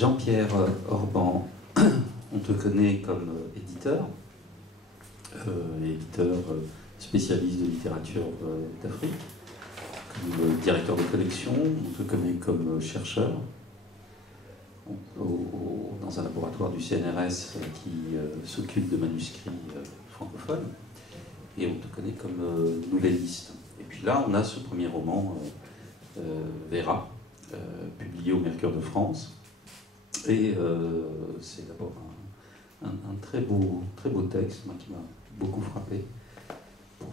Jean-Pierre Orban, on te connaît comme éditeur, spécialiste de littérature d'Afrique, comme directeur de collection, on te connaît comme chercheur dans un laboratoire du CNRS qui s'occupe de manuscrits francophones, et on te connaît comme nouvelliste. Et puis là, on a ce premier roman, Vera, publié au Mercure de France. Et c'est d'abord un très beau texte, moi, qui m'a beaucoup frappé, pour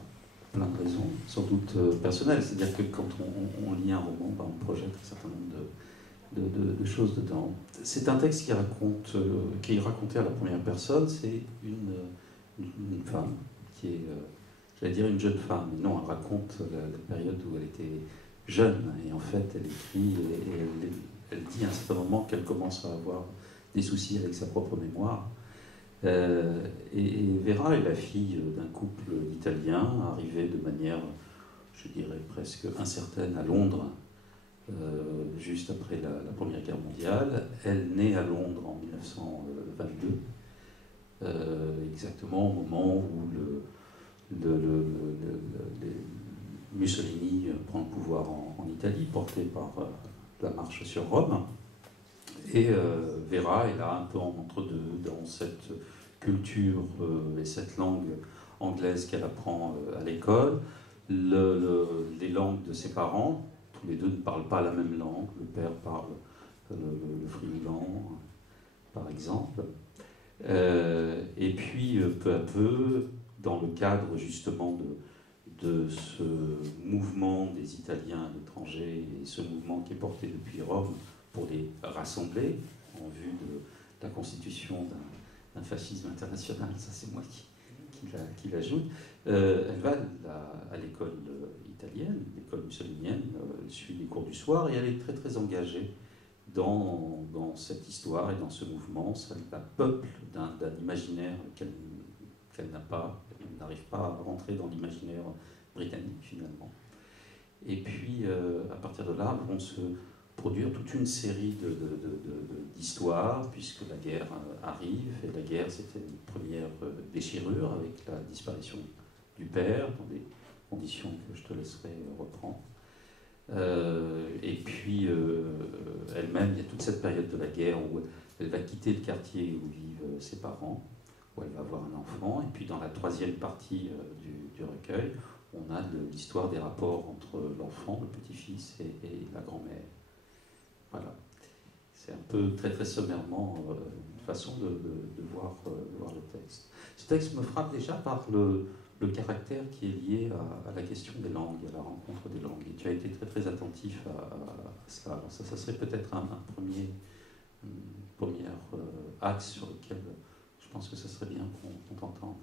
plein de raisons, sans doute personnelles. C'est-à-dire que quand on lit un roman, on projette un certain nombre de choses dedans. C'est un texte qui est raconté à la première personne. C'est une femme qui est, j'allais dire une jeune femme, mais non, elle raconte la période où elle était jeune, et en fait elle écrit et elle dit à un certain moment qu'elle commence à avoir des soucis avec sa propre mémoire. Et Vera est la fille d'un couple italien arrivé de manière, je dirais, presque incertaine à Londres, juste après la Première Guerre mondiale. Elle naît à Londres en 1922, exactement au moment où Mussolini prend le pouvoir en Italie, porté par la marche sur Rome. Et Vera est là un peu entre deux, dans cette culture et cette langue anglaise qu'elle apprend à l'école, les langues de ses parents. Tous les deux ne parlent pas la même langue. Le père parle le friulan, par exemple. Et puis, peu à peu, dans le cadre justement de ce mouvement des Italiens à l'étranger, et ce mouvement qui est porté depuis Rome pour les rassembler en vue de la constitution d'un fascisme international, ça c'est moi qui l'ajoute, elle va à l'école italienne, l'école mussolinienne, suit les cours du soir, et elle est très très engagée dans cette histoire et dans ce mouvement. Ça la peuple d'un imaginaire qu'elle n'a pas, elle n'arrive pas à rentrer dans l'imaginaire britannique finalement. Et puis à partir de là vont se produire toute une série d'histoires, puisque la guerre arrive, et la guerre c'était une première déchirure avec la disparition du père, dans des conditions que je te laisserai reprendre. Et puis elle-même, il y a toute cette période de la guerre où elle va quitter le quartier où vivent ses parents, où elle va avoir un enfant, et puis dans la troisième partie du recueil, on a l'histoire des rapports entre l'enfant, le petit-fils et la grand-mère. Voilà. C'est un peu très très sommairement une façon de voir le texte. Ce texte me frappe déjà par le caractère qui est lié à la question des langues, à la rencontre des langues. Et tu as été très très attentif à cela. Alors ça serait peut-être un premier axe sur lequel je pense que ce serait bien qu'on t'entende.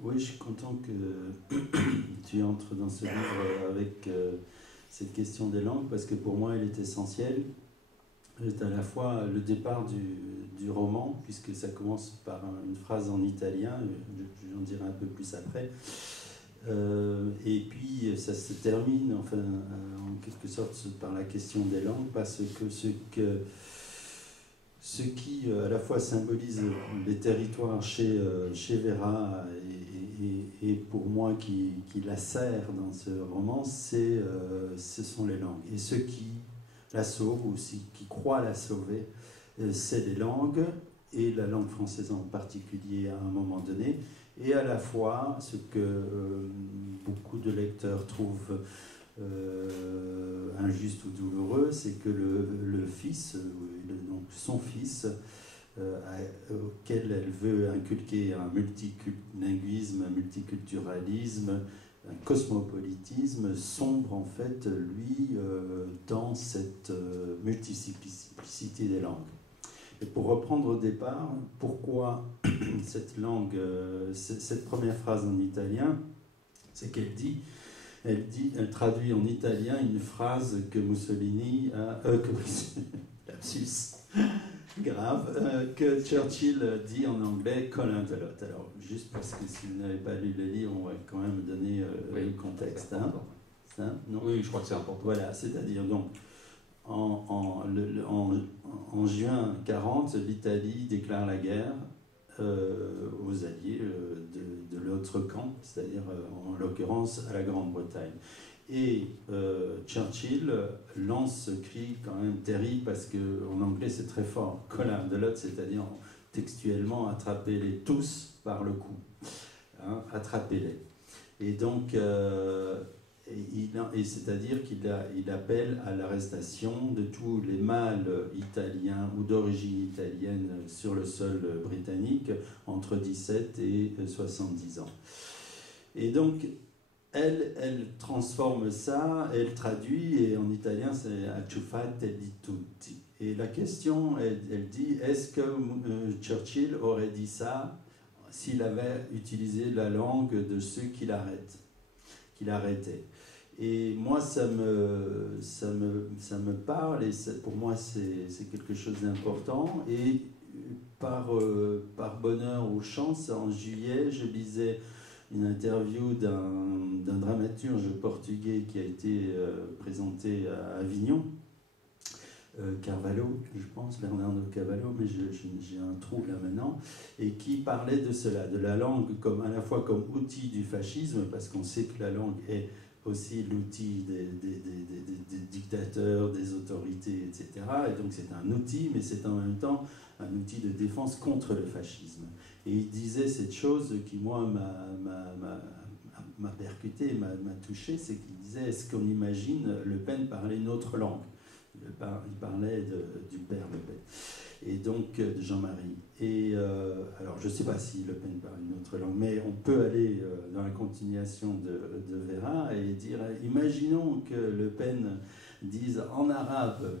Oui, je suis content que tu entres dans ce livre avec cette question des langues, parce que pour moi elle est essentielle. C'est à la fois le départ du roman, puisque ça commence par une phrase en italien, j'en dirai un peu plus après, et puis ça se termine en quelque sorte par la question des langues, parce que ce qui à la fois symbolise les territoires chez Vera et pour moi qui la sert dans ce roman, ce sont les langues. Et ceux qui la sauvent, ou qui croient la sauver, c'est les langues, et la langue française en particulier à un moment donné, et à la fois ce que beaucoup de lecteurs trouvent injuste ou douloureux, c'est que le fils, donc son fils, auquel elle veut inculquer un multilinguisme, un multiculturalisme, un cosmopolitisme, sombre en fait, lui, dans cette multiplicité des langues. Et pour reprendre au départ, pourquoi cette langue, cette première phrase en italien, c'est elle traduit en italien une phrase que Mussolini lapsus grave, que Churchill dit en anglais, Colin de l'autre. Alors, juste parce que si vous n'avez pas lu le livre, on va quand même donner le contexte. Hein, non ? Oui, je crois que c'est important. Voilà, c'est-à-dire donc, en juin 40, l'Italie déclare la guerre aux alliés de l'autre camp, c'est-à-dire en l'occurrence à la Grande-Bretagne. Et Churchill lance ce cri quand même terrible, parce qu'en anglais c'est très fort, call out the lot, c'est-à-dire textuellement attrapez-les tous par le cou, hein, attrapez-les. Et donc, c'est-à-dire qu'il appelle à l'arrestation de tous les mâles italiens ou d'origine italienne sur le sol britannique entre 17 et 70 ans. Et donc, elle transforme ça, elle traduit, et en italien c'est acciuffate di tutti. Et la question, elle dit, est-ce que Churchill aurait dit ça s'il avait utilisé la langue de ceux qu'il arrêtait? Et moi, ça me parle, et pour moi, c'est quelque chose d'important. Et par bonheur ou chance, en juillet, je lisais une interview d'un dramaturge portugais qui a été présenté à Avignon, Carvalho, je pense, Bernardo Carvalho, mais j'ai un trou là maintenant, et qui parlait de cela, de la langue à la fois comme outil du fascisme, parce qu'on sait que la langue est aussi l'outil des dictateurs, des autorités, etc. Et donc c'est un outil, mais c'est en même temps un outil de défense contre le fascisme. Et il disait cette chose qui, moi, m'a percuté, m'a touché, c'est qu'il disait, est-ce qu'on imagine Le Pen parler notre langue? Il parlait du père Le Pen, et donc de Jean-Marie. Et alors, je ne sais pas si Le Pen parle une autre langue, mais on peut aller dans la continuation de Vera et dire, imaginons que Le Pen dise en arabe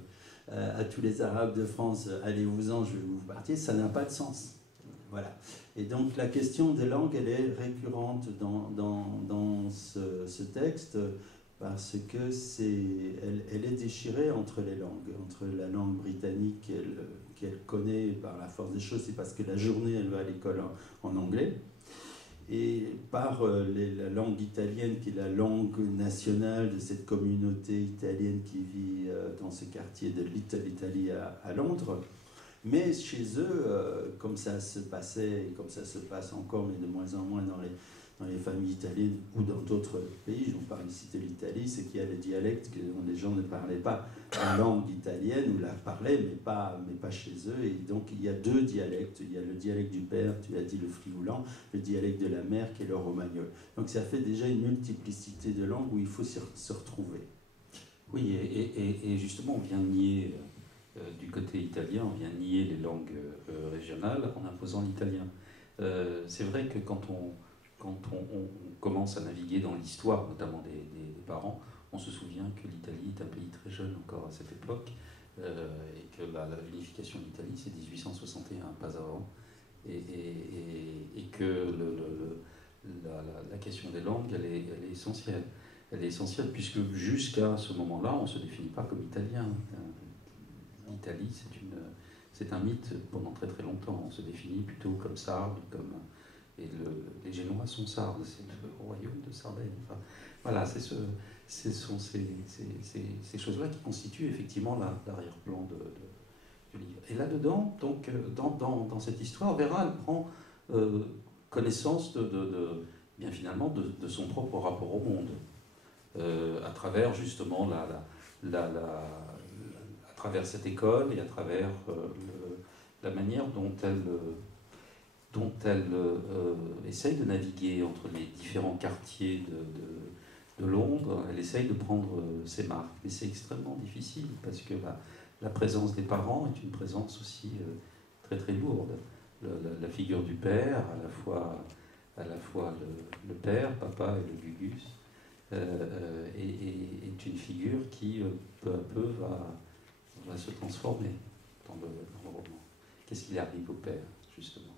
à tous les Arabes de France, allez-vous-en, je vais vous partir, ça n'a pas de sens. Voilà. Et donc la question des langues, elle est récurrente dans ce texte, parce que elle est déchirée entre les langues, entre la langue britannique qu'elle connaît par la force des choses, c'est parce que la journée elle va à l'école en anglais, et par la langue italienne qui est la langue nationale de cette communauté italienne qui vit dans ce quartier de Little Italy à Londres. Mais chez eux, comme ça se passait, et comme ça se passe encore, mais de moins en moins dans les familles italiennes ou dans d'autres pays, je vous parle ici de l'Italie, c'est qu'il y a des dialectes dont les gens ne parlaient pas en langue italienne, ou la parlaient, mais pas chez eux. Et donc il y a deux dialectes. Il y a le dialecte du père, tu as dit le frioulan, le dialecte de la mère qui est le romagnol. Donc ça fait déjà une multiplicité de langues où il faut se retrouver. Oui, et justement, on vient nier... du côté italien, on vient nier les langues régionales en imposant l'italien. C'est vrai que quand on commence à naviguer dans l'histoire, notamment des parents, on se souvient que l'Italie est un pays très jeune encore à cette époque, et que l'unification de l'Italie, c'est 1861, pas avant, et que la question des langues, elle est essentielle. Elle est essentielle puisque jusqu'à ce moment-là, on ne se définit pas comme italien. L'Italie, c'est un mythe pendant très très longtemps. On se définit plutôt comme sarde, et les Génois sont sardes, c'est le royaume de Sardaigne. Enfin, voilà, ce sont ces choses-là qui constituent effectivement l'arrière-plan du livre. Et là-dedans, donc, dans cette histoire, Vera, elle prend connaissance bien finalement de son propre rapport au monde, à travers justement à travers cette école et à travers la manière dont elle essaye de naviguer entre les différents quartiers de Londres. Elle essaye de prendre ses marques, mais c'est extrêmement difficile parce que la présence des parents est une présence aussi très très lourde. La figure du père, à la fois le père, papa et le gugus, est une figure qui peu à peu va se transformer dans le roman. Qu'est-ce qui arrive au père, justement?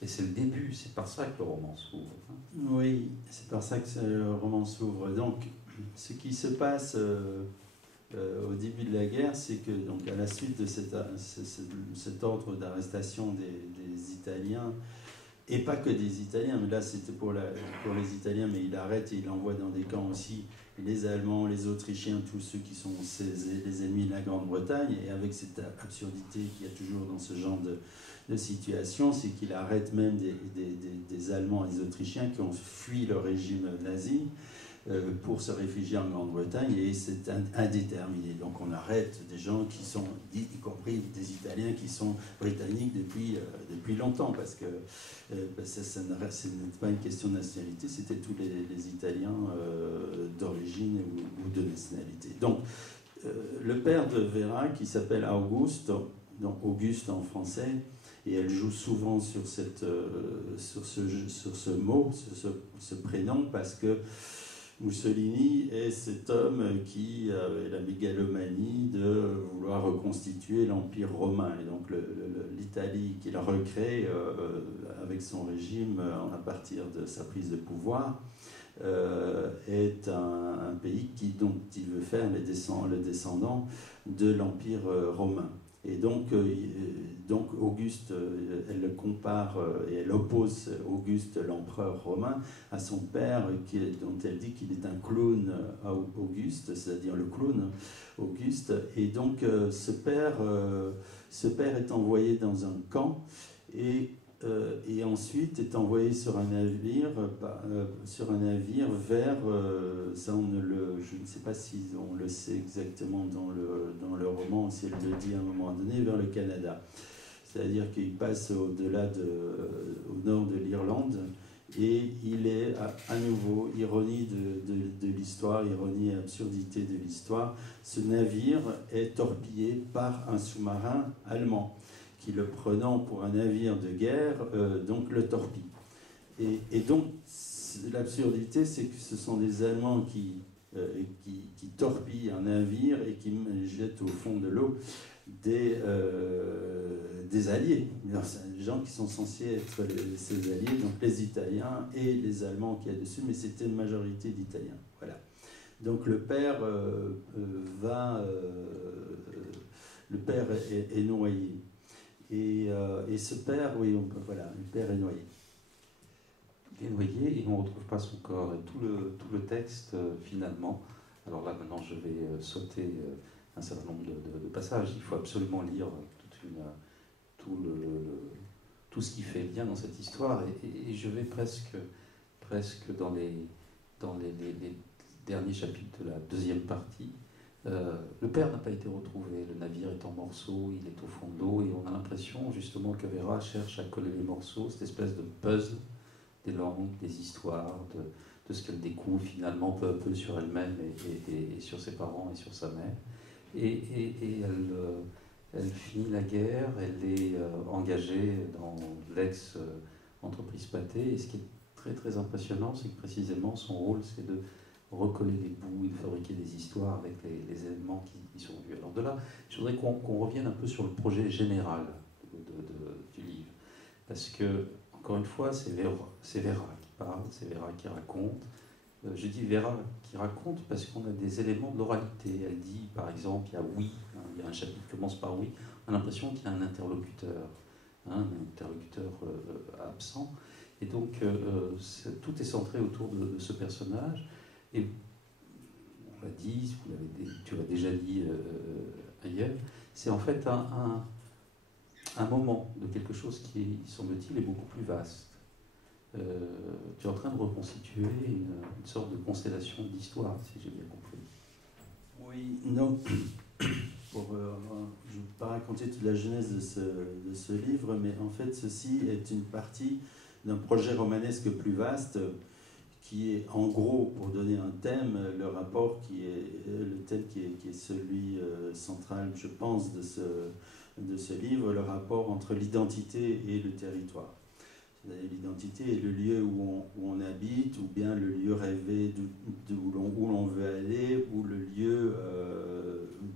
Et c'est le début, c'est par ça que le roman s'ouvre. Hein. Oui, c'est par ça que le roman s'ouvre. Donc, ce qui se passe au début de la guerre, c'est que, donc, à la suite de cet ordre d'arrestation des Italiens, et pas que des Italiens, mais là c'était pour les Italiens, mais il arrête et il envoie dans des camps aussi les Allemands, les Autrichiens, tous ceux qui sont les ennemis de la Grande-Bretagne. Et avec cette absurdité qu'il y a toujours dans ce genre de situation, c'est qu'il arrête même des Allemands et des Autrichiens qui ont fui le régime nazi pour se réfugier en Grande-Bretagne, et c'est indéterminé. Donc on arrête des gens qui sont, y compris des Italiens qui sont britanniques depuis longtemps, parce que ce n'est pas une question de nationalité, c'était tous les Italiens d'origine ou de nationalité. Donc le père de Vera, qui s'appelle Auguste, donc Auguste en français, et elle joue souvent sur ce mot, ce prénom, parce que Mussolini est cet homme qui avait la mégalomanie de vouloir reconstituer l'Empire romain. Et donc l'Italie qu'il recrée avec son régime à partir de sa prise de pouvoir est un pays dont il veut faire le descendant de l'Empire romain. Et donc Auguste, elle le compare et elle oppose Auguste, l'empereur romain, à son père, dont elle dit qu'il est un clown Auguste, c'est-à-dire le clown Auguste. Et donc ce père est envoyé dans un camp et ensuite est envoyé sur un navire vers, ça je ne sais pas si on le sait exactement dans le roman, si elle le dit à un moment donné, vers le Canada. C'est-à-dire qu'il passe au-delà au nord de l'Irlande, et il est à nouveau, ironie de l'histoire, ironie et absurdité de l'histoire, ce navire est torpillé par un sous-marin allemand, qui, le prenant pour un navire de guerre, donc le torpille. Et donc, l'absurdité, c'est que ce sont des Allemands qui torpillent un navire et qui jettent au fond de l'eau des alliés. Des gens qui sont censés être ces alliés, donc les Italiens et les Allemands qu'il y a dessus, mais c'était une majorité d'Italiens. Voilà. Donc le père le père est noyé. Et ce père, oui, voilà, le père est noyé. Il est noyé et on ne retrouve pas son corps. Et tout le texte, finalement, alors là maintenant je vais sauter un certain nombre de passages. Il faut absolument lire tout ce qui fait lien dans cette histoire. Et je vais presque dans les derniers chapitres de la deuxième partie. Le père n'a pas été retrouvé, le navire est en morceaux, il est au fond de l'eau, et on a l'impression justement que Vera cherche à coller les morceaux, cette espèce de puzzle des langues, des histoires, de ce qu'elle découvre finalement peu à peu sur elle-même et sur ses parents et sur sa mère. Et elle finit la guerre, elle est engagée dans l'ex-entreprise Pathé, et ce qui est très très impressionnant, c'est que précisément son rôle, c'est de recoller les bouts et de fabriquer des histoires avec les éléments qui sont vus. Alors de là, je voudrais qu'on revienne un peu sur le projet général du livre. Parce que, encore une fois, c'est Vera qui parle, c'est Vera qui raconte. Je dis Vera qui raconte parce qu'on a des éléments de l'oralité. Elle dit, par exemple, il y a oui, hein, il y a un chapitre qui commence par oui. On a l'impression qu'il y a un interlocuteur absent. Et donc, tout est centré autour de ce personnage. Et on l'a dit, tu l'as déjà dit ailleurs, c'est en fait un moment de quelque chose qui, semble-t-il, est beaucoup plus vaste. Tu es en train de reconstituer une sorte de constellation d'histoire, si j'ai bien compris. Oui, non. Je ne vais pas raconter toute la genèse de ce livre, mais en fait, ceci est une partie d'un projet romanesque plus vaste, qui est, en gros, pour donner un thème, le thème qui est celui central, je pense, de ce livre, le rapport entre l'identité et le territoire. L'identité est le lieu où on habite, ou bien le lieu rêvé où l'on veut aller, ou le lieu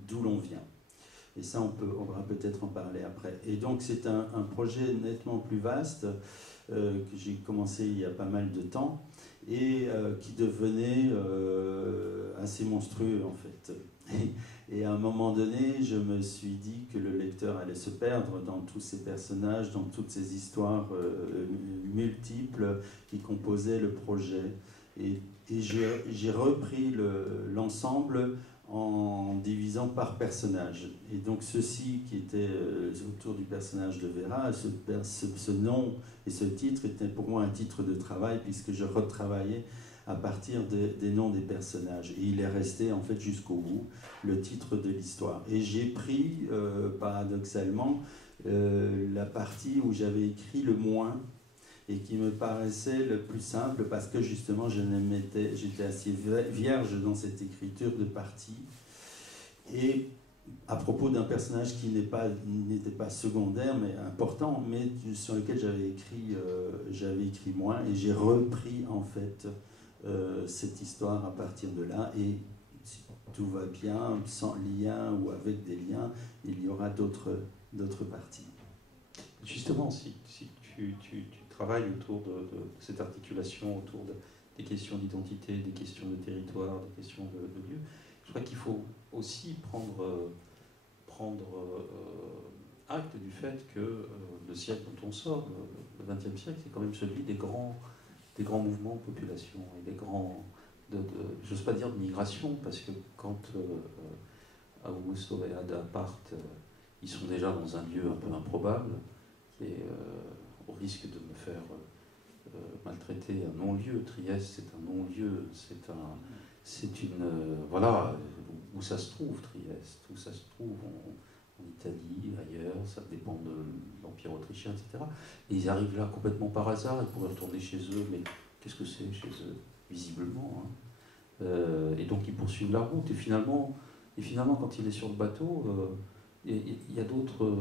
d'où l'on vient. Et ça, on va peut-être en parler après. Et donc, c'est un projet nettement plus vaste que j'ai commencé il y a pas mal de temps, et qui devenait assez monstrueux en fait. Et à un moment donné, je me suis dit que le lecteur allait se perdre dans tous ces personnages, dans toutes ces histoires multiples qui composaient le projet. Et j'ai repris l'ensemble en divisant par personnage. Et donc ceci qui était autour du personnage de Vera, ce nom et ce titre était pour moi un titre de travail puisque je retravaillais à partir des noms des personnages. Et il est resté en fait jusqu'au bout le titre de l'histoire. Et j'ai pris paradoxalement la partie où j'avais écrit le moins et qui me paraissait le plus simple parce que justement j'étais assez vierge dans cette écriture de partie. Et à propos d'un personnage qui n'était pas secondaire mais important, mais sur lequel j'avais écrit moins, et j'ai repris en fait cette histoire à partir de là, et si tout va bien, sans lien ou avec des liens, il y aura d'autres parties. Justement, si tu travailles autour de cette articulation, autour des questions d'identité, des questions de territoire, des questions de lieu, je crois qu'il faut aussi prendre acte du fait que le siècle dont on sort, le XXe siècle, c'est quand même celui des grands mouvements de population et des grands, j'ose pas dire de migration, parce que quand Augusto et Ada partent, ils sont déjà dans un lieu un peu improbable, qui est au risque de me faire maltraiter, un non-lieu. Trieste, c'est un non-lieu, c'est une... voilà, où ça se trouve, Trieste, où ça se trouve en Italie, ailleurs, ça dépend de l'Empire autrichien, etc. Et ils arrivent là complètement par hasard, ils pourraient retourner chez eux, mais qu'est-ce que c'est chez eux, visiblement, hein. Et donc ils poursuivent la route, et finalement quand il est sur le bateau, il y a d'autres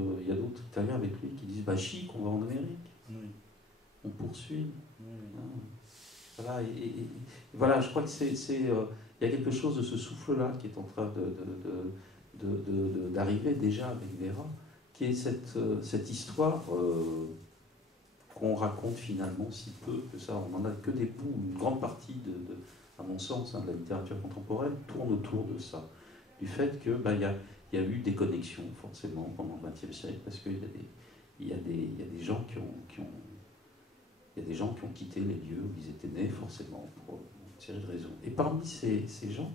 Italiens avec lui qui disent « bah chic, on va en Amérique, oui. On poursuit. Oui. Hein. » Voilà, et voilà, je crois que il y a quelque chose de ce souffle-là qui est en train d'arriver déjà avec Vera, qui est cette histoire qu'on raconte finalement si peu que ça. On n'en a que des bouts, une grande partie, à mon sens, de la littérature contemporaine tourne autour de ça. Du fait que il y a eu des connexions, forcément, pendant le XXe siècle, parce qu'il y a des gens qui ont quitté les lieux où ils étaient nés, forcément, pour une série de raisons. Et parmi ces gens,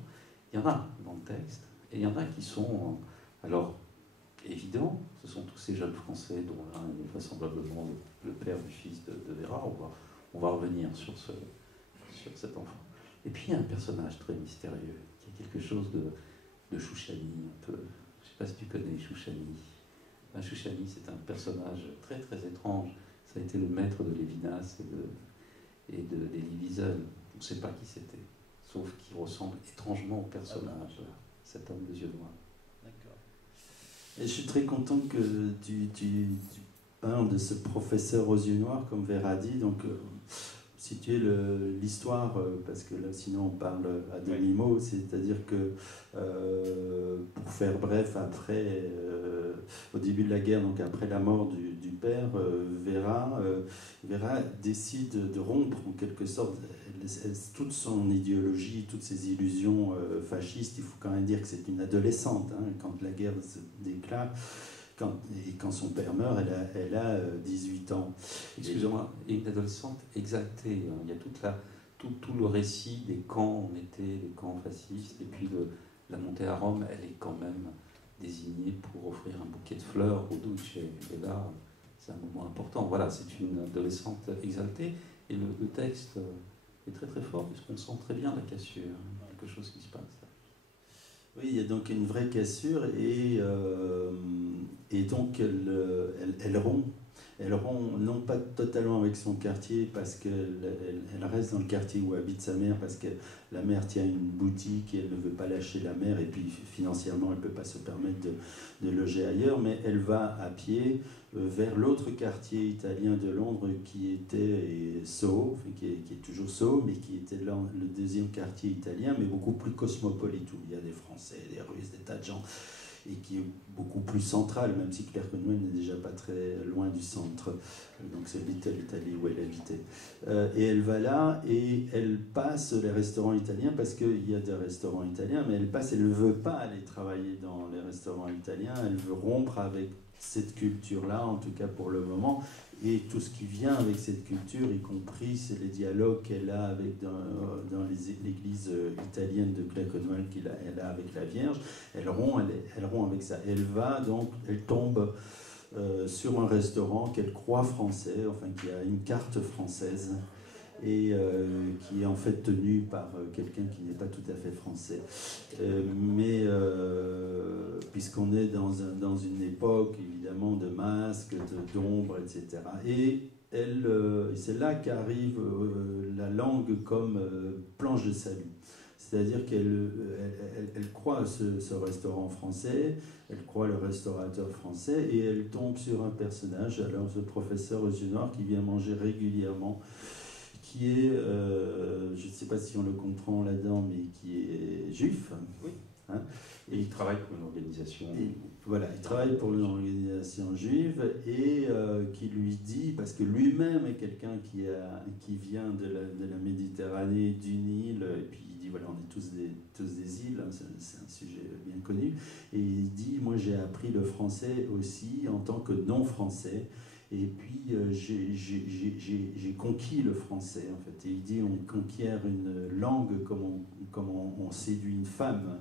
il y en a dans le texte, et il y en a qui sont, alors, évidemment, ce sont tous ces jeunes Français, dont l'un est vraisemblablement le père du fils de Vera. On va revenir sur cet enfant. Et puis, il y a un personnage très mystérieux, qui a quelque chose de Chouchani, un peu. Je ne sais pas si tu connais Chouchani. Chouchani, c'est un personnage très très étrange. Ça a été le maître de Lévinas et d'Elie Wiesel. On ne sait pas qui c'était, sauf qu'il ressemble étrangement au personnage, cet homme des yeux noirs. D'accord. Et je suis très content que tu parles de ce professeur aux yeux noirs, comme Vera dit. Donc, situer l'histoire, parce que là sinon on parle à demi-mot, c'est-à-dire que pour faire bref, après au début de la guerre, donc après la mort du père, Vera décide de rompre en quelque sorte toute son idéologie, toutes ses illusions fascistes. Il faut quand même dire que c'est une adolescente, hein, quand la guerre se déclare. Quand son père meurt, elle a 18 ans. Excusez-moi, une adolescente exaltée. Hein. Il y a tout le récit des camps, on était les camps fascistes, et puis la montée à Rome, elle est quand même désignée pour offrir un bouquet de fleurs au Duce. Et là, c'est un moment important. Voilà, c'est une adolescente exaltée, et le texte est très très fort, puisqu'on sent très bien la cassure, hein, quelque chose qui se passe. Oui, il y a donc une vraie cassure, et donc elle rompt. Elle rompt non pas totalement avec son quartier, parce qu'elle reste dans le quartier où habite sa mère, parce que la mère tient une boutique et elle ne veut pas lâcher la mère, et puis financièrement elle ne peut pas se permettre de loger ailleurs, mais elle va à pied vers l'autre quartier italien de Londres qui était Soho, qui est toujours Soho, mais qui était le deuxième quartier italien, mais beaucoup plus cosmopolite, où il y a des Français, des Russes, des tas de gens, et qui est beaucoup plus central, même si Claire Conway n'est déjà pas très loin du centre. Donc c'est l'Italie où elle habitait. Et elle va là, et elle passe les restaurants italiens, parce qu'il y a des restaurants italiens, mais elle ne veut pas aller travailler dans les restaurants italiens, elle veut rompre avec cette culture-là, en tout cas pour le moment, et tout ce qui vient avec cette culture, y compris c'est les dialogues qu'elle a avec dans l'église italienne de Claconoual qu'elle a avec la Vierge. Elle rompt avec ça. Elle tombe sur un restaurant qu'elle croit français, enfin qui a une carte française, et qui est en fait tenu par quelqu'un qui n'est pas tout à fait français. Puisqu'on est dans une époque évidemment de masques, d'ombre, etc. Et c'est là qu'arrive la langue comme planche de salut. C'est-à-dire qu'elle croit ce restaurant français, elle croit le restaurateur français, et elle tombe sur un personnage, alors ce professeur aux yeux noirs qui vient manger régulièrement, qui est, je ne sais pas si on le comprend là-dedans, mais qui est juif. Oui. Hein, et il travaille pour une organisation. Voilà, il travaille pour une organisation juive et qui lui dit, parce que lui-même est quelqu'un qui vient de la Méditerranée, du Nil, et puis il dit, voilà, on est tous des îles, hein, c'est un sujet bien connu, et il dit, moi j'ai appris le français aussi en tant que non-français. Et puis j'ai conquis le français en fait. Et il dit on conquiert une langue comme on séduit une femme.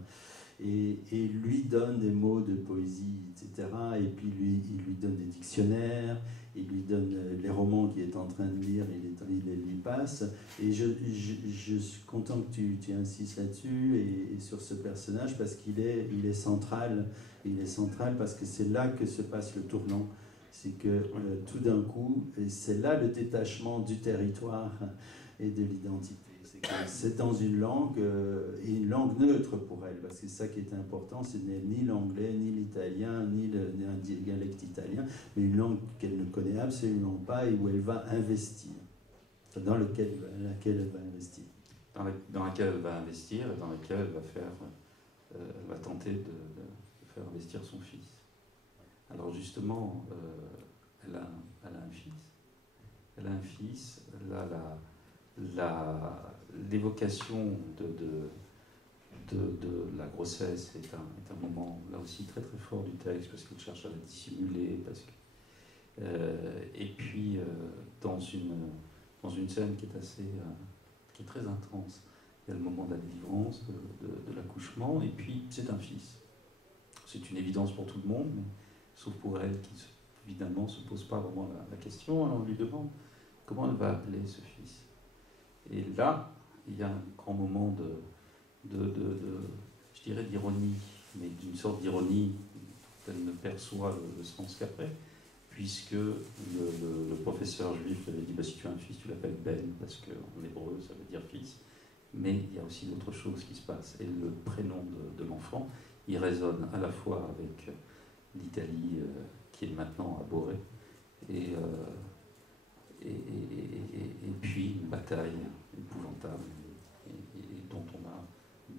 Et lui donne des mots de poésie, etc. Et puis il lui donne des dictionnaires, il lui donne les romans qu'il est en train de lire, il les lui passe. Et je suis content que tu insistes là-dessus et sur ce personnage parce qu'il est central. Il est central parce que c'est là que se passe le tournant. C'est que tout d'un coup, c'est là le détachement du territoire et de l'identité. C'est dans une langue neutre pour elle, parce que c'est ça qui est important, ce n'est ni l'anglais, ni l'italien, ni un dialecte italien, mais une langue qu'elle ne connaît absolument pas et où elle va investir, dans laquelle elle va investir. Dans laquelle elle va investir et dans laquelle elle va tenter de faire investir son fils. Alors justement, elle a un fils. Elle a un fils. L'évocation de la grossesse est un moment là aussi très très fort du texte parce qu'il cherche à la dissimuler. Et puis dans une scène qui est très intense, il y a le moment de la délivrance, de l'accouchement, et puis c'est un fils. C'est une évidence pour tout le monde, mais sauf pour elle qui évidemment ne se pose pas vraiment la question. Alors on lui demande comment elle va appeler ce fils. Et là, il y a un grand moment je dirais d'ironie, mais d'une sorte d'ironie qu'elle ne perçoit le sens qu'après, puisque le professeur juif lui avait dit si tu as un fils, tu l'appelles Ben, parce qu'en hébreu ça veut dire fils. Mais il y a aussi d'autres choses qui se passent. Et le prénom de l'enfant, il résonne à la fois avec l'Italie qui est maintenant à Boré, et puis une bataille épouvantable et dont on a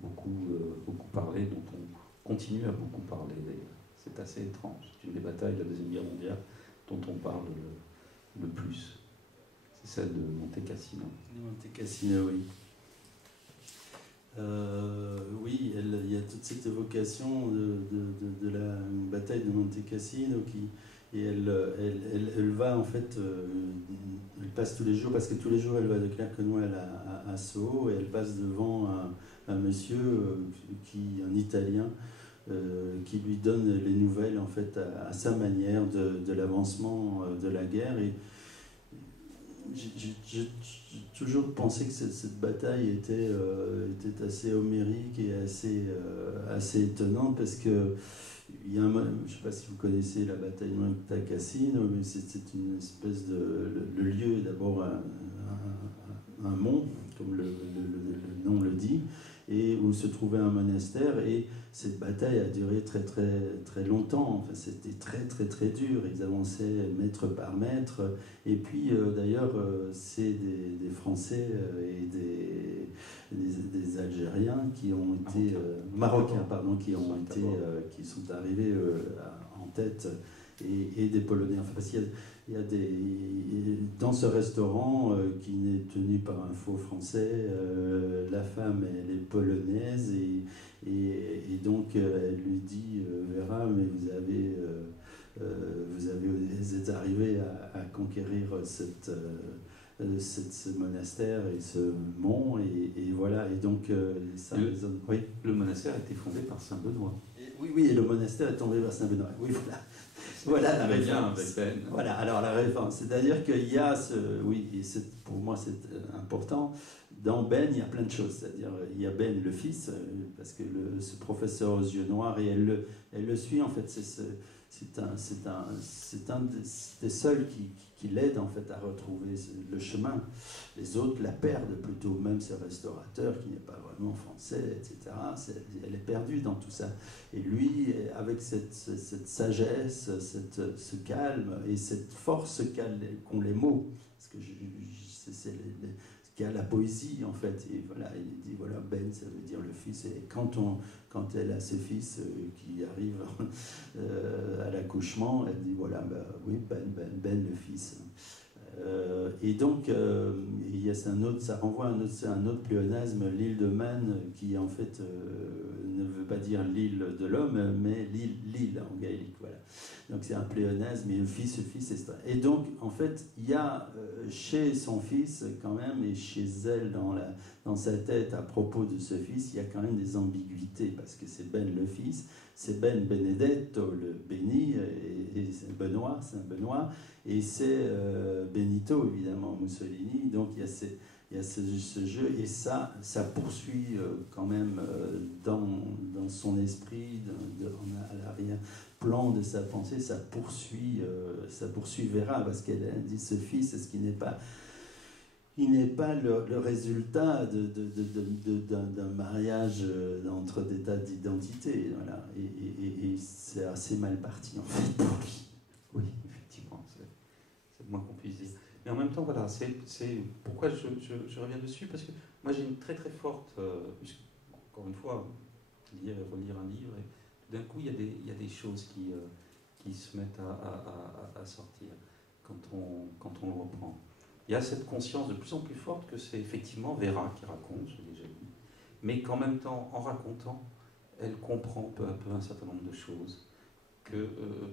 beaucoup parlé, dont on continue à beaucoup parler d'ailleurs. C'est assez étrange. C'est une des batailles de la Deuxième Guerre mondiale dont on parle le plus. C'est celle de Monte Cassino. Monte Cassino, oui. Oui, il y a toute cette évocation de la bataille de Monte Cassino et elle va en fait, elle passe tous les jours, parce que tous les jours elle va de Claconoual à Sceaux, et elle passe devant un monsieur, un Italien, qui lui donne les nouvelles en fait à sa manière de l'avancement de la guerre. Et j'ai toujours pensé que cette bataille était assez homérique et assez étonnante, parce que je ne sais pas si vous connaissez la bataille de Monte Cassino, mais c'est une espèce le lieu, d'abord un mont, comme le nom le dit, et où se trouvait un monastère, et cette bataille a duré très très très longtemps. Enfin, c'était très très très dur, ils avançaient mètre par mètre, et puis d'ailleurs c'est des Français et des Algériens qui ont été Marocains pardon, qui sont arrivés en tête, et des Polonais, enfin, parce qu'il y a dans ce restaurant qui n'est tenu par un faux Français, la femme elle est polonaise, et donc elle lui dit Vera, mais vous avez vous êtes arrivé à conquérir ce monastère et ce mont, et voilà, et donc ça résonne. Oui. Le monastère a été fondé par Saint Benoît. Oui, et le monastère est tombé vers Saint Benoît. Oui, voilà. Voilà la référence. Voilà, alors la référence. C'est-à-dire qu'il y a oui, et pour moi c'est important, dans Ben il y a plein de choses. C'est-à-dire il y a Ben le fils, parce que ce professeur aux yeux noirs, et elle le suit en fait, c'est un des seuls qui l'aide en fait à retrouver le chemin. Les autres la perdent plutôt, même ce restaurateur qui n'est pas vraiment français, etc. Elle est perdue dans tout ça. Et lui, avec cette sagesse, ce calme et cette force qu'ont les mots, parce que c'est qu'il y a la poésie en fait, et voilà, il dit voilà, Ben ça veut dire le fils, et quand elle a ce fils qui arrive à l'accouchement, elle dit voilà, bah, oui, Ben le fils. Et donc il y a ça renvoie à un autre pléonasme, l'île de Man, qui en fait ne veut pas dire l'île de l'homme, mais l'île en gaélique, voilà. Donc c'est un pléonasme, et le fils, c'est ça. Et donc en fait il y a chez son fils quand même, et chez elle dans sa tête à propos de ce fils, il y a quand même des ambiguïtés, parce que c'est Ben le fils, c'est Ben Benedetto le béni, et c'est Benoît, Saint Benoît, et c'est Benito évidemment, Mussolini. Donc il y a ce jeu, et ça poursuit quand même dans son esprit, à l'arrière-plan de sa pensée, ça poursuit Vera, parce qu'elle dit ce fils, est-ce qu'il n'est pas... Il n'est pas le résultat d'un mariage entre des tas d'identités, voilà. Et c'est assez mal parti en fait pour lui. Oui, effectivement, c'est le moins qu'on puisse dire. Mais en même temps, voilà, c'est pourquoi je reviens dessus, parce que moi j'ai une très très forte, puisque, encore une fois, lire et relire un livre, et d'un coup il y a des choses qui se mettent à sortir quand on le reprend. Il y a cette conscience de plus en plus forte que c'est effectivement Vera qui raconte, je l'ai déjà dit, mais qu'en même temps, en racontant, elle comprend peu à peu un certain nombre de choses que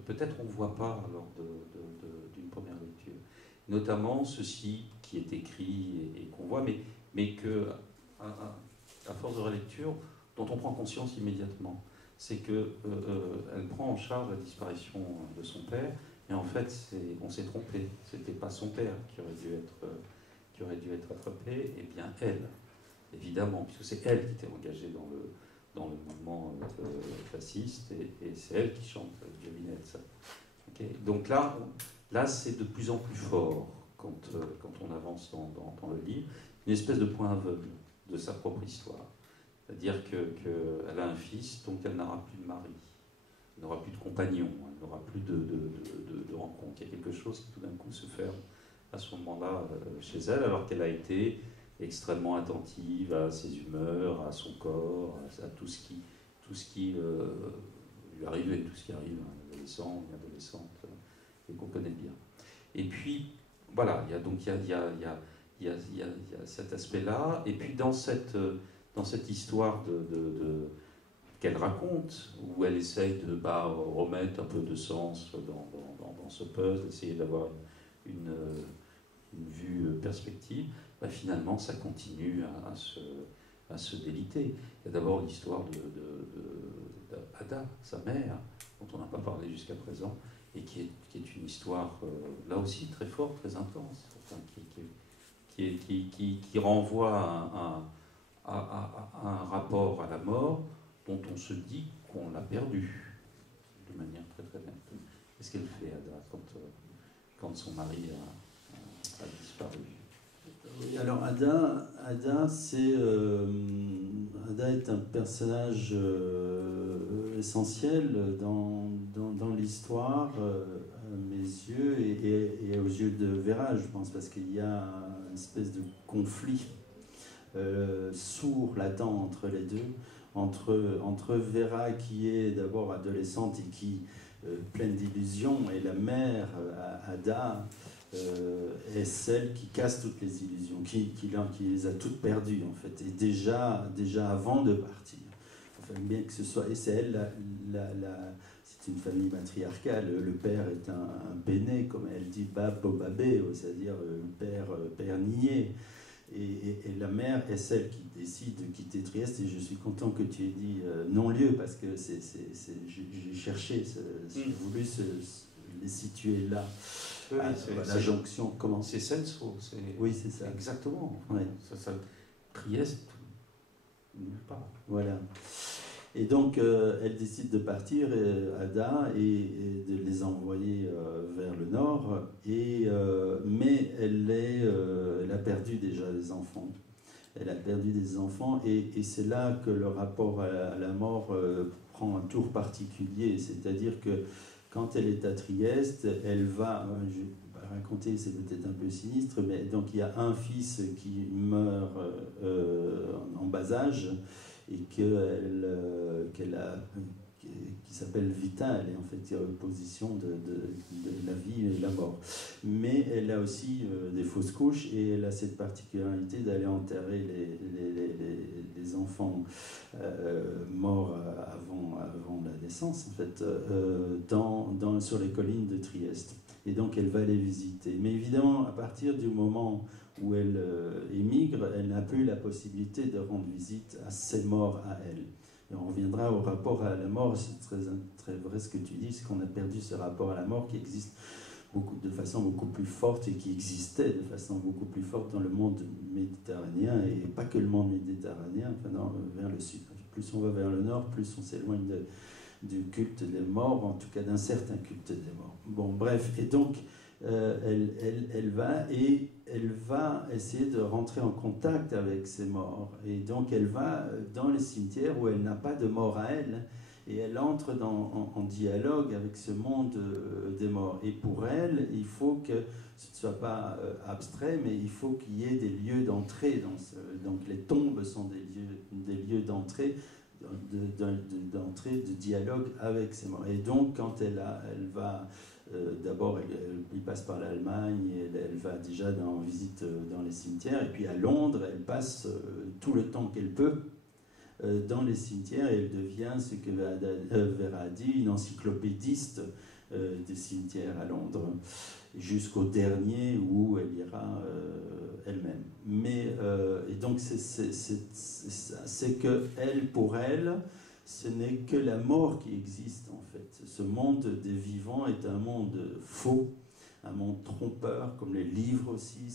peut-être on ne voit pas lors d'une première lecture. Notamment ceci qui est écrit et qu'on voit, mais que, à force de relecture, dont on prend conscience immédiatement. C'est qu'elle prend en charge la disparition de son père, mais en fait, on s'est trompé. C'était pas son père qui aurait dû être attrapé, et bien elle, évidemment, puisque c'est elle qui était engagée dans le mouvement fasciste, et c'est elle qui chante Giovinezza. Okay. Donc là c'est de plus en plus fort quand on avance dans le livre, une espèce de point aveugle de sa propre histoire. C'est-à-dire qu'elle a un fils, donc elle n'aura plus de mari. Elle n'aura plus de compagnon, elle n'aura plus de rencontre. Il y a quelque chose qui tout d'un coup se ferme à ce moment-là chez elle, alors qu'elle a été extrêmement attentive à ses humeurs, à son corps, à tout ce qui lui arrivait, tout ce qui arrive à un adolescent, une adolescente, et qu'on connaît bien. Et puis, voilà, il y a cet aspect-là, et puis dans cette histoire qu'elle raconte, où elle essaye de remettre un peu de sens dans ce puzzle, essayer d'avoir une vue perspective, finalement ça continue à se déliter. Il y a d'abord l'histoire d'Ada, sa mère, dont on n'a pas parlé jusqu'à présent, et qui est une histoire là aussi très forte, très intense, enfin, qui renvoie à un rapport à la mort dont on se dit qu'on l'a perdu de manière très très nette. Qu'est-ce qu'elle fait, Ada, quand son mari a disparu? Oui, alors Ada est un personnage essentiel dans l'histoire, à mes yeux, et aux yeux de Vera, je pense, parce qu'il y a une espèce de conflit sourd, latent entre les deux, entre Vera qui est d'abord adolescente et qui pleine d'illusions, et la mère, Ada, est celle qui casse toutes les illusions, qui les a toutes perdues en fait, et déjà avant de partir. Enfin, bien que ce soit, et c'est elle, c'est une famille matriarcale. Le père est un béné, comme elle dit, babé, c'est-à-dire père niais. Et la mère est celle qui décide de quitter Trieste. Et je suis content que tu aies dit non-lieu, parce que j'ai cherché, j'ai voulu les situer là. Oui, la jonction, comment? C'est Senso. Oui, c'est ça. Exactement. Ouais. Trieste, nulle part. Voilà. Et donc, elle décide de partir, Ada, et de les envoyer vers le nord. Mais elle a perdu déjà les enfants. Elle a perdu des enfants, et c'est là que le rapport à la mort prend un tour particulier. C'est-à-dire que quand elle est à Trieste, elle va, je vais pas raconter, c'est peut-être un peu sinistre, mais donc il y a un fils qui meurt en bas âge, et qui s'appelle Vita. Elle est en fait en opposition de la vie et la mort. Mais elle a aussi des fausses couches, et elle a cette particularité d'aller enterrer les enfants morts avant la naissance, en fait, sur les collines de Trieste. Et donc elle va les visiter. Mais évidemment, à partir du moment où elle émigre, elle n'a plus la possibilité de rendre visite à ses morts à elle. Et on reviendra au rapport à la mort. C'est très vrai ce que tu dis, c'est qu'on a perdu ce rapport à la mort qui existe de façon beaucoup plus forte, et qui existait de façon beaucoup plus forte dans le monde méditerranéen, et pas que le monde méditerranéen, enfin vers le sud. Plus on va vers le nord, plus on s'éloigne du culte des morts, en tout cas d'un certain culte des morts. Bon, bref, et donc elle va essayer de rentrer en contact avec ces morts. Et donc elle va dans les cimetières où elle n'a pas de mort à elle, et elle entre en dialogue avec ce monde des morts. Et pour elle, il faut que ce ne soit pas abstrait, mais il faut qu'il y ait des lieux d'entrée. Donc les tombes sont des lieux d'entrée, de dialogue avec ces morts. Et donc quand elle va... D'abord, elle passe par l'Allemagne, et elle va déjà en visite dans les cimetières, et puis à Londres, elle passe tout le temps qu'elle peut dans les cimetières, et elle devient ce que Vera a dit, une encyclopédiste des cimetières à Londres, jusqu'au dernier où elle ira elle-même. Mais, et donc, c'est que elle, pour elle, ce n'est que la mort qui existe, en fait. Ce monde des vivants est un monde faux, un monde trompeur, comme les livres aussi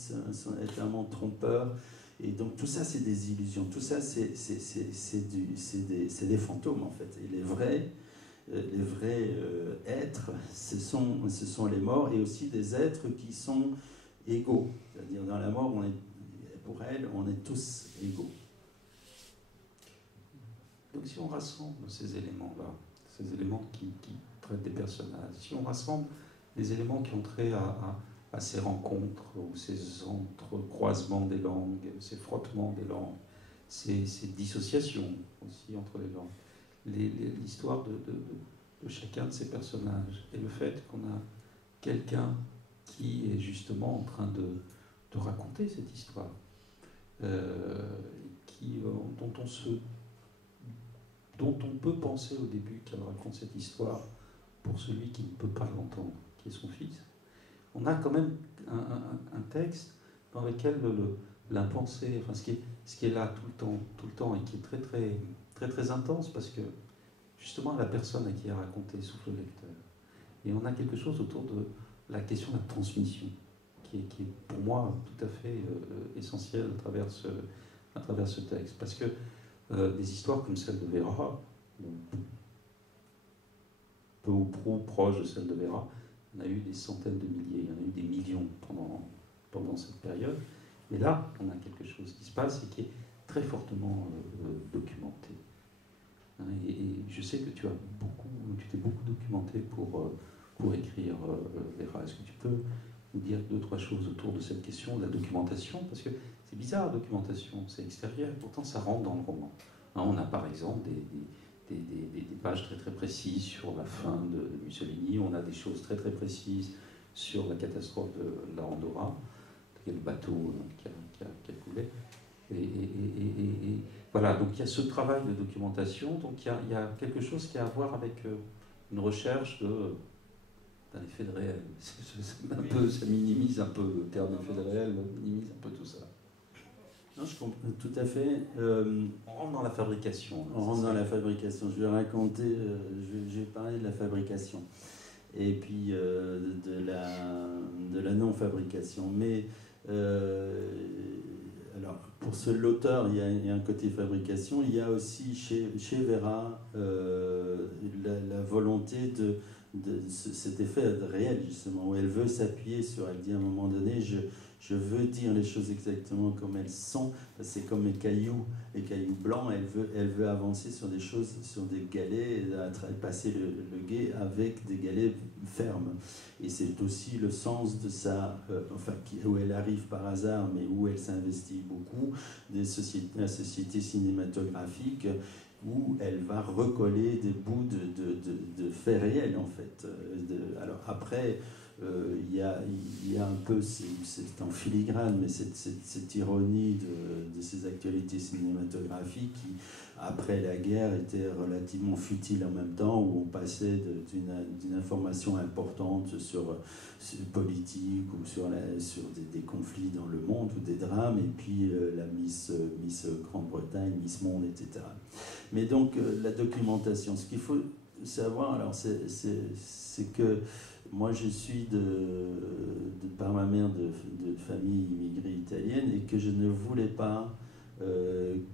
est un monde trompeur. Et donc tout ça, c'est des illusions. Tout ça, c'est des fantômes, en fait. Et les vrais êtres, ce sont les morts, et aussi des êtres qui sont égaux. C'est-à-dire, dans la mort, pour elle, on est tous égaux. Donc si on rassemble ces éléments-là, ces éléments qui traitent des personnages, si on rassemble les éléments qui ont trait à ces rencontres, ou ces entrecroisements des langues, ces frottements des langues, ces dissociations aussi entre les langues, l'histoire de chacun de ces personnages, et le fait qu'on a quelqu'un qui est justement en train de raconter cette histoire, dont on peut penser au début qu'elle raconte cette histoire pour celui qui ne peut pas l'entendre, qui est son fils. On a quand même un texte dans lequel l'impensé, enfin ce qui est là tout le temps, et qui est très très très très intense, parce que justement la personne à qui elle a raconté souffle le lecteur. Et on a quelque chose autour de la question de la transmission, qui est pour moi tout à fait essentielle à travers ce texte, parce que des histoires comme celle de Vera, peu ou prou proche de celle de Vera, on a eu des centaines de milliers, il y en a eu des millions pendant cette période. Mais là, on a quelque chose qui se passe et qui est très fortement documenté. Et je sais que tu t'es beaucoup documenté pour écrire Vera. Est-ce que tu peux nous dire 2-3 choses autour de cette question de la documentation? Parce que c'est bizarre, la documentation, c'est extérieur, pourtant ça rentre dans le roman. On a par exemple des pages très très précises sur la fin de Mussolini, on a des choses très très précises sur la catastrophe de la Andorra, le bateau qui a coulé. Et voilà, donc il y a ce travail de documentation, donc il y a quelque chose qui a à voir avec une recherche d'un effet de réel. Ça minimise un peu le terme effet de réel, minimise un peu tout ça. Non, je comprends tout à fait. On rentre dans la fabrication. On rentre dans la fabrication. Je vais raconter, je vais parler de la fabrication et puis de la non-fabrication. Mais alors, pour l'auteur, il y a un côté fabrication. Il y a aussi chez Vera la volonté de cet effet réel, justement, où elle veut s'appuyer sur, elle dit à un moment donné, je veux dire les choses exactement comme elles sont. C'est comme les cailloux blancs. Elle veut avancer sur des choses, sur des galets, passer le guet avec des galets fermes. Et c'est aussi le sens de où elle arrive par hasard, mais où elle s'investit beaucoup, la société cinématographique, où elle va recoller des bouts de faits réels, en fait. Alors après, il y a un peu, c'est en filigrane, mais cette ironie de ces actualités cinématographiques qui, après la guerre, étaient relativement futiles en même temps, où on passait d'une information importante sur politique ou sur des conflits dans le monde ou des drames, et puis la Miss Grande-Bretagne, Miss Monde, etc. Mais donc la documentation, ce qu'il faut savoir, alors c'est que moi, je suis par ma mère de famille immigrée italienne, et que je ne voulais pas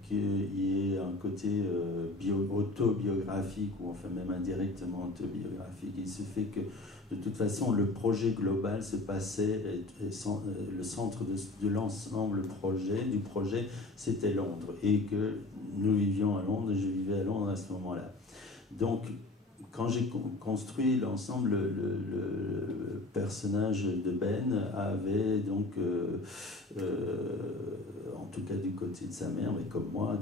qu'il y ait un côté autobiographique, ou enfin même indirectement autobiographique. Il se fait que de toute façon le projet global se passait, le centre de l'ensemble du projet, c'était Londres, et que nous vivions à Londres, et je vivais à Londres à ce moment-là. Donc quand j'ai construit l'ensemble, le personnage de Ben avait donc, en tout cas du côté de sa mère, mais comme moi,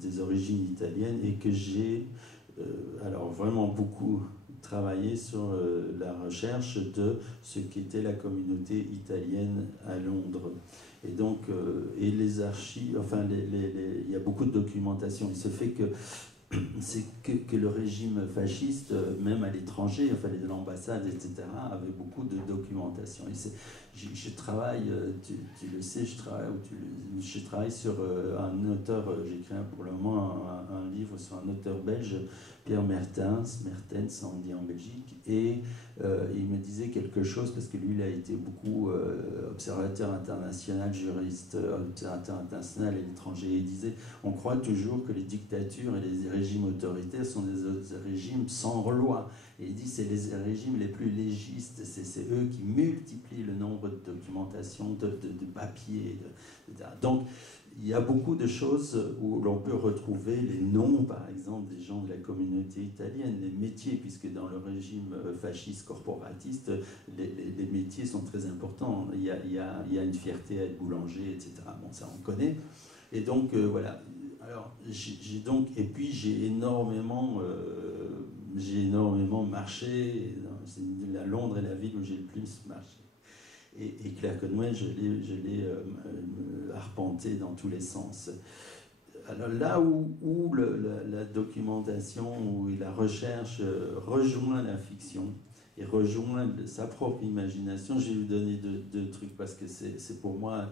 des origines italiennes, et que j'ai alors vraiment beaucoup travaillé sur la recherche de ce qu'était la communauté italienne à Londres. Et donc, et les archives, enfin, il y a beaucoup de documentation. Il se fait que c'est que le régime fasciste, même à l'étranger, enfin l'ambassade, etc., avait beaucoup de documentation. Et je travaille, tu le sais, je travaille sur un auteur, j'écris pour le moment un livre sur un auteur belge, Pierre Mertens, on dit en Belgique, et il me disait quelque chose, parce que lui, il a été beaucoup observateur international, juriste, observateur international à l'étranger, et il disait, on croit toujours que les dictatures et les régimes autoritaires sont des régimes sans loi. Et il dit, c'est les régimes les plus légistes, c'est eux qui multiplient le nombre de documentation, de papiers, etc. Donc, il y a beaucoup de choses où l'on peut retrouver les noms, par exemple, des gens de la communauté italienne, les métiers, puisque dans le régime fasciste corporatiste, les métiers sont très importants. Il y a une fierté à être boulanger, etc. Bon, ça on connaît. Et donc, voilà. Alors, et puis j'ai énormément marché. Londres est la ville où j'ai le plus marché. Et Claire Conway, je l'ai arpenté dans tous les sens. Alors là où la documentation ou la recherche rejoint la fiction et rejoint sa propre imagination, je vais vous donner deux trucs, parce que c'est pour moi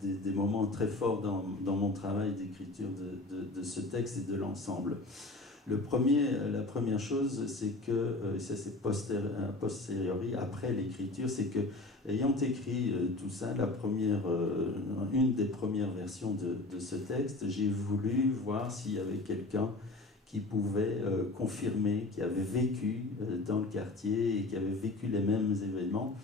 des moments très forts dans mon travail d'écriture de ce texte et de l'ensemble. La première chose, c'est que, ça c'est posteriori, après l'écriture, c'est que, ayant écrit tout ça, une des premières versions de ce texte, j'ai voulu voir s'il y avait quelqu'un qui pouvait confirmer, qui avait vécu dans le quartier et qui avait vécu les mêmes événements.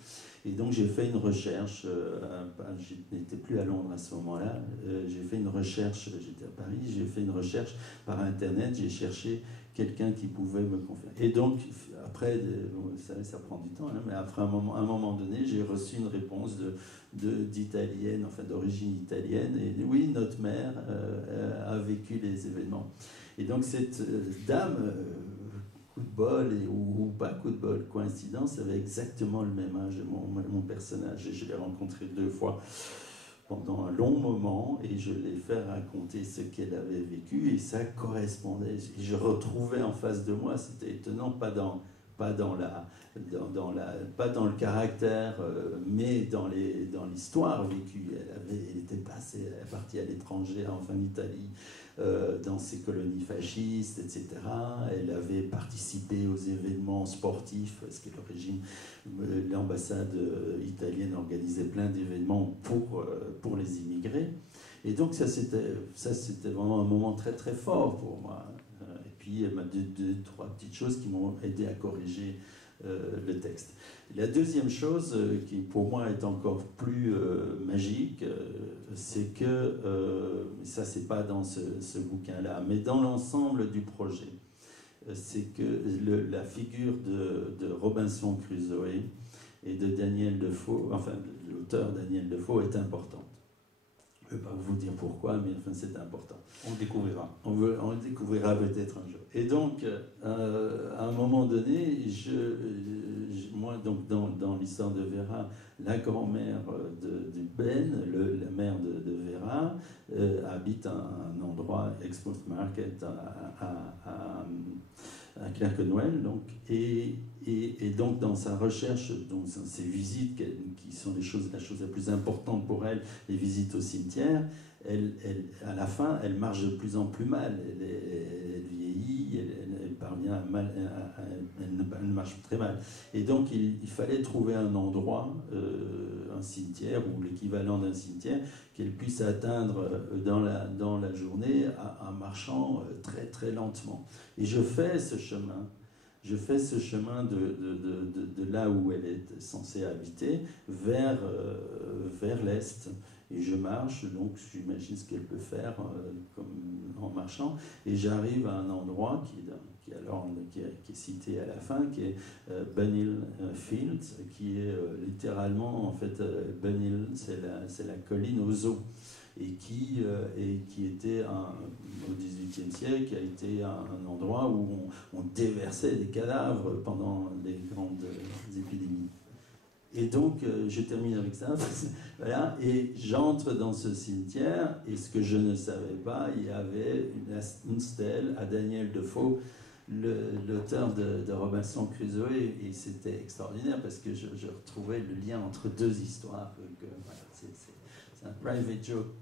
Et donc j'ai fait une recherche, je n'étais plus à Londres à ce moment-là, j'ai fait une recherche, j'étais à Paris, j'ai fait une recherche par Internet, j'ai cherché quelqu'un qui pouvait me confirmer. Et donc, après, vous savez, ça prend du temps, hein, mais après à un moment donné, j'ai reçu une réponse d'italienne, enfin d'origine italienne, et oui, notre mère a vécu les événements. Et donc cette dame... coup de bol ou pas coup de bol, coïncidence, avait exactement le même âge, mon personnage, et je l'ai rencontré 2 fois. pendant un long moment et je l'ai fait raconter ce qu'elle avait vécu et ça correspondait. Et je retrouvais en face de moi, c'était étonnant, pas dans le caractère, mais dans l'histoire vécue. Elle était partie à l'étranger, en Italie, dans ses colonies fascistes, etc. Elle avait participé aux événements sportifs, parce que l'ambassade italienne organisait plein d'événements pour les immigrés. Et donc ça c'était vraiment un moment très très fort pour moi. Et puis elle m'a dit trois petites choses qui m'ont aidé à corriger le texte. La deuxième chose qui pour moi est encore plus magique, c'est que, ça c'est pas dans ce bouquin-là, mais dans l'ensemble du projet, c'est que la figure de Robinson Crusoe et de Daniel Defoe, enfin l'auteur Daniel Defoe est importante. Je ne vais pas vous dire pourquoi, mais enfin, c'est important. On le découvrira. On le découvrira peut-être un jour. Et donc, à un moment donné, moi, donc, dans l'histoire de Vera, la grand-mère de Ben, la mère de Vera, habite un endroit, Exmouth Market, à Clerkenwell, donc, et donc dans sa recherche, dans ses visites, qui sont la chose la plus importante pour elle, les visites au cimetière, à la fin, elle marche de plus en plus mal, elle vieillit, elle parvient elle marche très mal. Et donc il fallait trouver un endroit, un cimetière, ou l'équivalent d'un cimetière, qu'elle puisse atteindre dans la journée en marchant très très lentement. Et je fais ce chemin de là où elle est censée habiter vers l'est. Et je marche, donc j'imagine ce qu'elle peut faire comme en marchant. Et j'arrive à un endroit qui est cité à la fin, qui est Bunhill Fields, qui est littéralement, en fait, Bunhill, c'est la colline aux eaux. Et qui était au XVIIIe siècle, qui a été un endroit où on déversait des cadavres pendant les grandes épidémies. Et donc, je termine avec ça, voilà, et j'entre dans ce cimetière, et ce que je ne savais pas, il y avait une stèle à Daniel Defoe, l'auteur de Robinson Crusoe, et c'était extraordinaire, parce que je retrouvais le lien entre deux histoires, voilà, c'est un private joke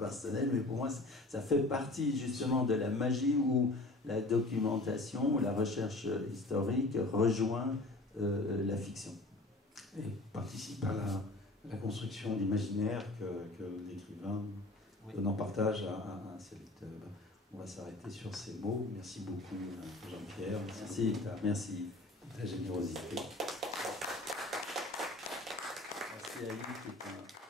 personnel, mais pour moi, ça fait partie justement de la magie où la documentation, la recherche historique rejoint la fiction. Et participe à la construction d'imaginaire que l'écrivain donne en partage à ses lecteurs. On va s'arrêter sur ces mots. Merci beaucoup Jean-Pierre. Merci. Ta générosité. Merci à lui qui est un